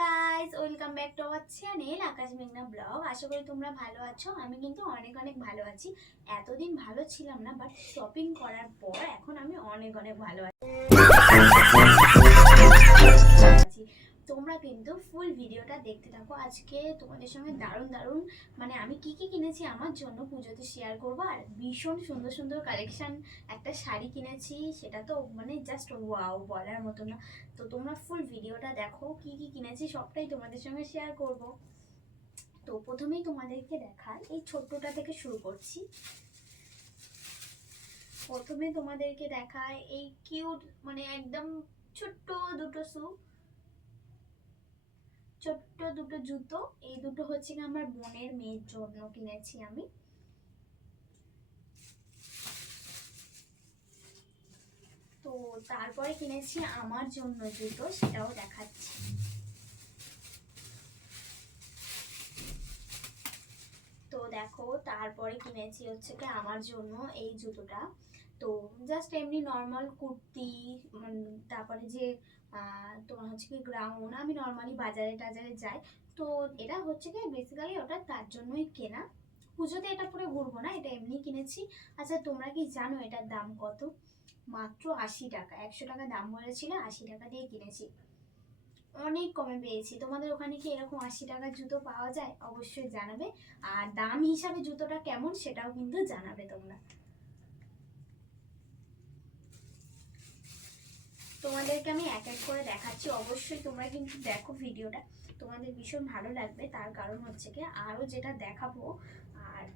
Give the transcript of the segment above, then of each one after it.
Guys welcome back to our channel Akash মেঘনা blog আশা করি তোমরা ভালো আছো, আমি কিন্তু অনেক অনেক ভালো আছি। এতদিন ভালো ছিলাম না বাট শপিং করার পর এখন আমি অনেক অনেক ভালো আছি। তোমরা কিন্তু ফুল ভিডিওটা দেখতে থাকো। আজকে তোমাদের সঙ্গে দারুণ দারুণ মানে আমি কি কি কিনেছি আমার জন্য পুজোতে শেয়ার করব। আর ভীষণ সুন্দর সুন্দর কালেকশন একটা শাড়ি কিনেছি, সেটা তো মানে জাস্ট ওয়াও বলার মতো না। তো তোমরা ফুল ভিডিওটা দেখো, কি কি কিনেছি সবটাই তোমাদের সঙ্গে শেয়ার করব। তো প্রথমেই তোমাদেরকে দেখাই, এই ছোট্টটা থেকে শুরু করছি। প্রথমে তোমাদেরকে দেখায় এই কিউট মানে একদম ছোট্ট দুটো শু ছোট্ট দুটো জুতো। এই দুটো হচ্ছে আমার বোনের মেয়ের জন্য কিনেছি আমি। তো তারপরে কিনেছি আমার জন্য জুতো, সেটাও দেখাচ্ছি। তো দেখো, তারপরে কিনেছি হচ্ছে কি আমার জন্য এই জুতোটা। তো জাস্ট এমনি নর্মাল কুর্তি তারপরে যে তোমার হচ্ছে কি গ্রাউন্ড আমি নর্মালি বাজারে টাজারে যাই। তো এটা হচ্ছে কি বেসিক্যালি ওটা তার জন্যই কেনা। পুজোতে এটা পরে ঘুরবো না, এটা এমনি কিনেছি। আচ্ছা তোমরা কি জানো এটার দাম কত? মাত্র আশি টাকা, একশো টাকা দাম বলেছিল, আশি টাকা দিয়ে কিনেছি। অনেক কমে পেয়েছি। তোমাদের ওখানে কি এরকম আশি টাকার জুতো পাওয়া যায়? অবশ্যই জানাবে। আর দাম হিসাবে জুতোটা কেমন সেটাও কিন্তু জানাবে তোমরা। তোমাদেরকে আমি এক এক করে দেখাচ্ছি। অবশ্যই তোমরা কিন্তু দেখো ভিডিওটা। তোমাদের ভীষণ ভালো লাগবে। তার কারণ হচ্ছে কি, আরও যেটা দেখাবো, আর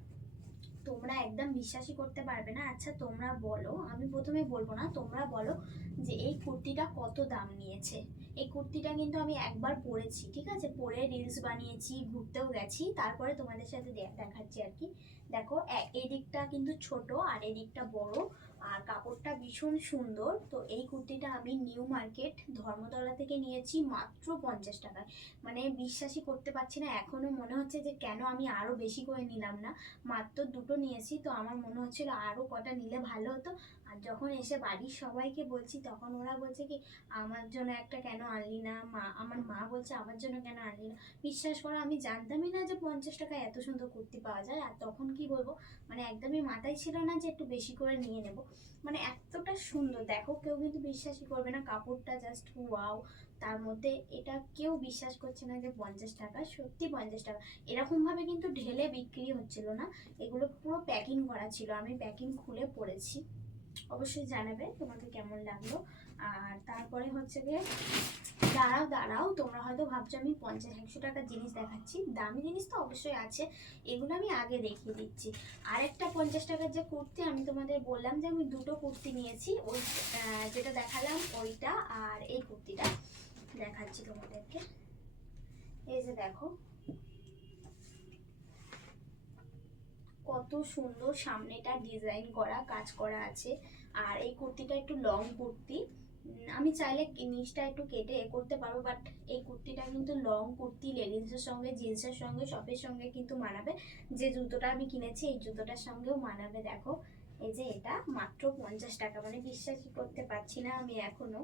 তোমরা একদম বিশ্বাসই করতে পারবে না। আচ্ছা তোমরা বলো, আমি প্রথমে বলব না, তোমরা বলো যে এই কুর্তিটা কত দাম নিয়েছে? এই কুর্তিটা কিন্তু আমি একবার পরেছি, ঠিক আছে? পরে রিলস বানিয়েছি, ঘুরতেও গেছি, তারপরে তোমাদের সাথে দেখাচ্ছি আর কি। দেখো, এ- এই দিকটা কিন্তু ছোট আর এই দিকটা বড়। আর কাপড়টা ভীষণ সুন্দর। তো এই কুর্তিটা আমি নিউ মার্কেট ধর্মতলা থেকে নিয়েছি মাত্র পঞ্চাশ টাকায়। মানে বিশ্বাসই করতে পারছি না এখনও মনে হচ্ছে যে কেন আমি আরও বেশি করে নিলাম না। মাত্র দুটো নিয়েছি, তো আমার মনে হচ্ছিল আরও কটা নিলে ভালো হতো। আর যখন এসে বাড়ির সবাইকে বলছি, তখন ওরা বলছে কি, আমার জন্য একটা কেন আনলি না? মা, আমার মা বলছে, আমার জন্য কেন আনলি না? বিশ্বাস করো, আমি জানতামই না যে পঞ্চাশ টাকায় এত সুন্দর কুর্তি পাওয়া যায়। আর তখন কি বলব মানে একদমই মাথায় ছিল না যে একটু বেশি করে নিয়ে নেব। মানে এতটা সুন্দর। দেখো, কেউ কিন্তু বিশ্বাসই করবে না, কাপড়টা জাস্ট ওয়াও তার মধ্যে এটা কেউ বিশ্বাস করছে না যে পঞ্চাশ টাকা, সত্যি পঞ্চাশ টাকা। এরকমভাবে কিন্তু ঢেলে বিক্রি হচ্ছিল না, এগুলো পুরো প্যাকিং করা ছিল। আমি প্যাকিং খুলে পড়েছি। অবশ্যই জানাবে তোমাকে কেমন লাগল। আর তারপরে হচ্ছে গিয়ে, দাঁড়াও দাঁড়াও, তোমরা হয়তো ভাবছ আমি পঞ্চাশ, একশো টাকার জিনিস দেখাচ্ছি। দামি জিনিস তো অবশ্যই আছে, এগুলো আমি আগে দেখিয়ে দিচ্ছি। আরেকটা পঞ্চাশ টাকার যে কুর্তি, আমি তোমাদের বললাম যে আমি দুটো কুর্তি নিয়েছি, ওই যেটা দেখালাম ওইটা আর এই কুর্তিটা দেখাচ্ছি তোমাদেরকে। এই যে দেখো, কত সুন্দর সামনেটা ডিজাইন করা, কাজ করা আছে। আর এই কুর্তিটা একটু লং কুর্তি। আমি চাইলে জিনিসটা একটু কেটে এ করতে পারব বাট এই কুর্তিটা কিন্তু লং কুর্তি লেগিংসের সঙ্গে জিন্সের সঙ্গে সবের সঙ্গে কিন্তু মানাবে। যে জুতোটা আমি কিনেছি, এই জুতোটার সঙ্গেও মানাবে, দেখো। এই যে এটা মাত্র পঞ্চাশ টাকা মানে বিশ্বাসই করতে পারছি না আমি এখনও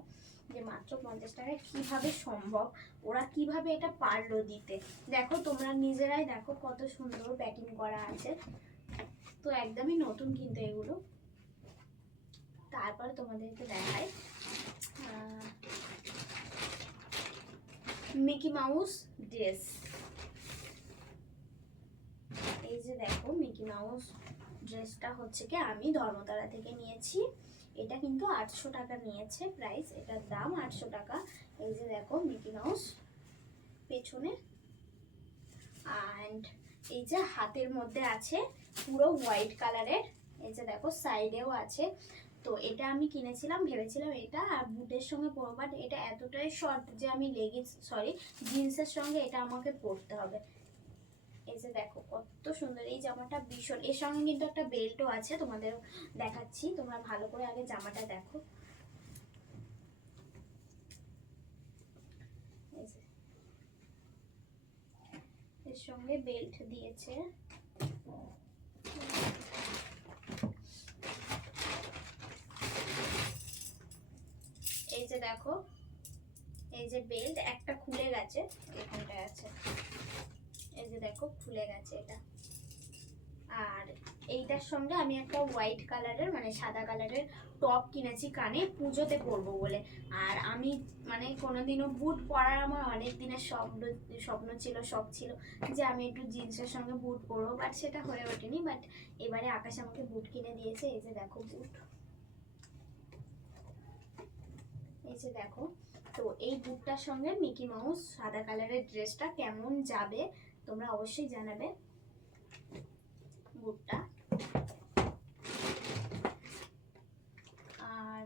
যে মাত্র পঞ্চাশ টাকায় কীভাবে সম্ভব? ওরা কীভাবে এটা পারল দিতে? দেখো, তোমরা নিজেরাই দেখো কত সুন্দর প্যাকিং করা আছে। তো একদমই নতুন কিন্তু এগুলো। তারপর তোমাদেরকে দেখাই। মিকি মাউস ড্রেস এই যে দেখো মিকি মাউস ড্রেসটা হচ্ছে কি, আমি ধর্মতলা থেকে নিয়েছি। এটা কিন্তু আটশো টাকা নিয়েছে প্রাইস এটার দাম আটশো টাকা। এই যে দেখো মিকি মাউস পেছনে। অ্যান্ড এই যে হাতের মধ্যে আছে পুরো হোয়াইট কালারের এই যে দেখো সাইডেও আছে। তো এটা আমি কিনেছিলাম, ভেবেছিলাম এটা আর বুটের সঙ্গে পরবো বাট এটা এতটাই শর্ট যে আমি লেগিংস সরি জিন্সের সঙ্গে এটা আমাকে পরতে হবে। এই যে দেখো, কত সুন্দর, এই জামাটা ভীষণ, এর সঙ্গে কিন্তু একটা বেল্টও আছে, তোমাদের দেখাচ্ছি, তোমরা ভালো করে আগে জামাটা দেখো। এর সঙ্গে বেল্ট দিয়েছে এই যে দেখো, এই যে বেল্ট, একটা খুলে গেছে, এখানটায় আছে। এই যে দেখো, খুলে গেছে এটা। আর এইটার সঙ্গে আমি একটা হোয়াইট কালারের মানে সাদা কালারের টপ কিনেছি কানে, পুজোতে পরবো বলে। আর আমি মানে কোনোদিনও বুট পরার আমার অনেক দিনের স্বপ্ন স্বপ্ন ছিল, শখ ছিল যে আমি একটু জিন্সের সঙ্গে বুট পরবো বাট সেটা হয়ে ওঠেনি। বাট এবারে আকাশ আমাকে বুট কিনে দিয়েছে, এই যে দেখো বুট। যে দেখো। তো এই বুটটার সঙ্গে মিকি মাউস সাদা কালারের ড্রেসটা কেমন যাবে তোমরা অবশ্যই জানাবে বুটটা। আর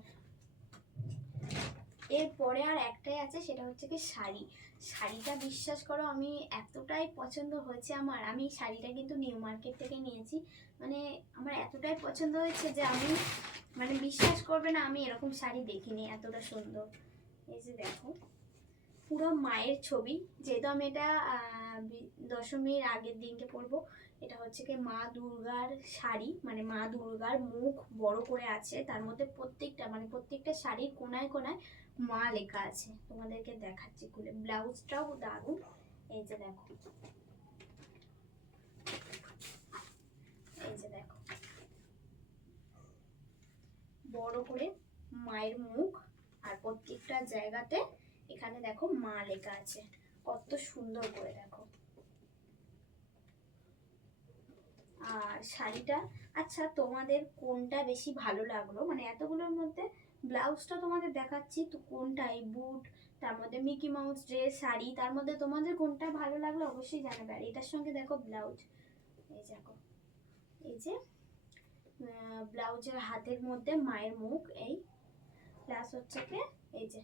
এরপরে আর একটাই আছে, সেটা হচ্ছে কি শাড়ি। শাড়িটা বিশ্বাস করো আমি এতটাই পছন্দ হয়েছে আমার, আমি শাড়িটা কিন্তু নিউ মার্কেট থেকে নিয়েছি। মানে আমার এতটাই পছন্দ হয়েছে যে আমি মানে বিশ্বাস করবে না, আমি এরকম শাড়ি দেখিনি, এতটা সুন্দর। এই যে দেখো, পুরো মায়ের ছবি। যেহেতু আমি এটা দশমীর আগের দিনকে পরবো, এটা হচ্ছে কি মা দুর্গার শাড়ি। মানে মা দুর্গার মুখ বড় করে আছে, তার মধ্যে প্রত্যেকটা মানে প্রত্যেকটা শাড়ির কোনায় কোনায় মা লেখা আছে। তোমাদেরকে দেখাচ্ছি খুলে। ব্লাউজটাও দারুণ। এই যে দেখো এই যে দেখো বড় করে মায়ের মুখ আর প্রত্যেকটা জায়গাতে এখানে দেখো মা লেখা আছে। কত সুন্দর করে দেখো। আর শাড়িটা আচ্ছা তোমাদের কোনটা বেশি ভালো লাগল? মানে এতগুলোর মধ্যে ব্লাউজটা তোমাদের দেখাচ্ছি, তো কোনটা? এই বুট, তার মধ্যে মিকি মাউস ড্রেস, শাড়ি, তার মধ্যে তোমাদের কোনটা ভালো লাগল অবশ্যই জানাবে। আর এটার সঙ্গে দেখো ব্লাউজ। এই দেখো। এই যে ব্লাউজের হাতের মধ্যে মায়ের মুখ, এই। প্লাস হচ্ছে কি, এই যে,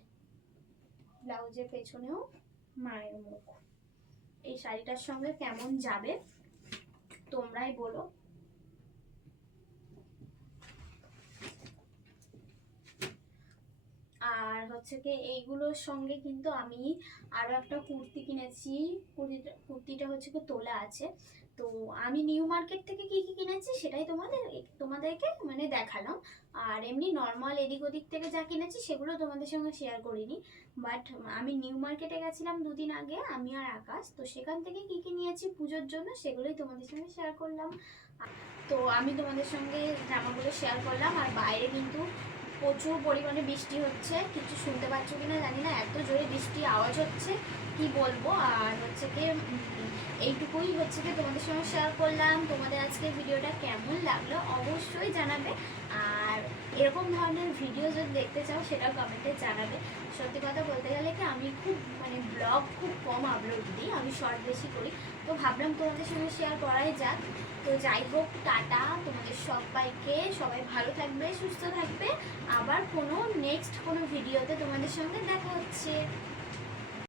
ব্লাউজের পেছনেও মায়ের মুখ। এই শাড়িটার সঙ্গে কেমন যাবে, তোমরাই বলো। আর হচ্ছে কি, এইগুলোর সঙ্গে কিন্তু আমি আরও একটা কুর্তি কিনেছি। কুর্তিটা কুর্তিটা হচ্ছে কি তোলা আছে। তো আমি নিউ মার্কেট থেকে কি কি কিনেছি সেটাই তোমাদের, তোমাদেরকে মানে দেখালাম। আর এমনি নর্মাল এদিক ওদিক থেকে যা কিনেছি সেগুলো তোমাদের সঙ্গে শেয়ার করিনি। বাট আমি নিউ মার্কেটে গেছিলাম দুদিন আগে, আমি আর আকাশ। তো সেখান থেকে কি কি নিয়েছি পুজোর জন্য সেগুলোই তোমাদের সঙ্গে শেয়ার করলাম। তো আমি তোমাদের সঙ্গে জামাগুলো শেয়ার করলাম। আর বাইরে কিন্তু প্রচুর পরিমাণে বৃষ্টি হচ্ছে। কিছু শুনতে পাচ্ছ কিনা জানি না। এত জোরে বৃষ্টি আওয়াজ হচ্ছে, কি বলব? আর হচ্ছে কি এইটুকুই হচ্ছে কি তোমাদের সঙ্গে শেয়ার করলাম। তোমাদের আজকে ভিডিওটা কেমন লাগল অবশ্যই জানাবে। আর এরকম ধরনের ভিডিও যদি দেখতে চাও, সেটাও কমেন্টে জানাবে। সত্যি কথা বলতে গেলে কি আমি খুব ব্লগ খুব কম আপলোড দিই, আমি শর্ট বেশি করি। তো ভাবলাম তোমাদের সঙ্গে শেয়ার করাই যাক। তো যাই হোক, টাটা। তোমাদের সবাইকে সবাই ভালো থাকবে, সুস্থ থাকবে। আবার কোনো নেক্সট কোনো ভিডিওতে তোমাদের সঙ্গে দেখা হচ্ছে।